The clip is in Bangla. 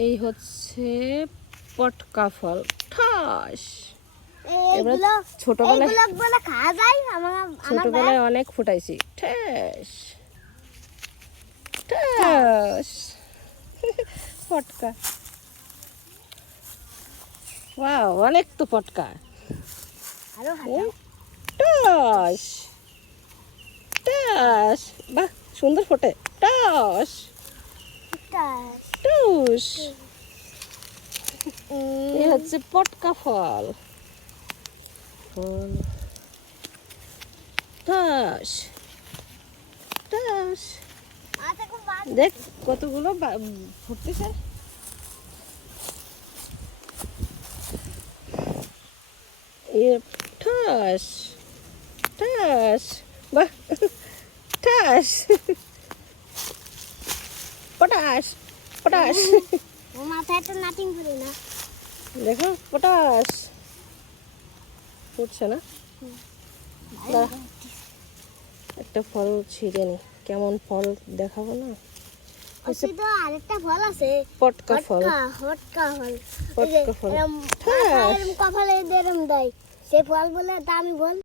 এই হচ্ছে পটকা ফল। ঠাস এইগুলো বলে খাওয়া যায়। ছোটবেলায় অনেক ফুটাইছি। ঠাস ঠাস পটকা। ওয়াও, অনেক তো পটকা। আরো টাস টাস, বাহ সুন্দর ফোটে। টাস টুস। এই হচ্ছে পটকা ফল। ফল টাস টাস। দেখ কতগুলো ফুটতেছে। ঠাস ঠাস, বাহ ঠাস। Potash potash. মাথায় তো নাটিং করে না। দেখো পটাশ ফুটছে না। একটা ফল ছিঁড়ে নি, কেমন ফল দেখাবো না। তো আরেকটা ফল আছে, পটকা ফল। হটকা ফল। পটকা ফল কপালে এরম দেয়, সে ফল বলে দামি ফল।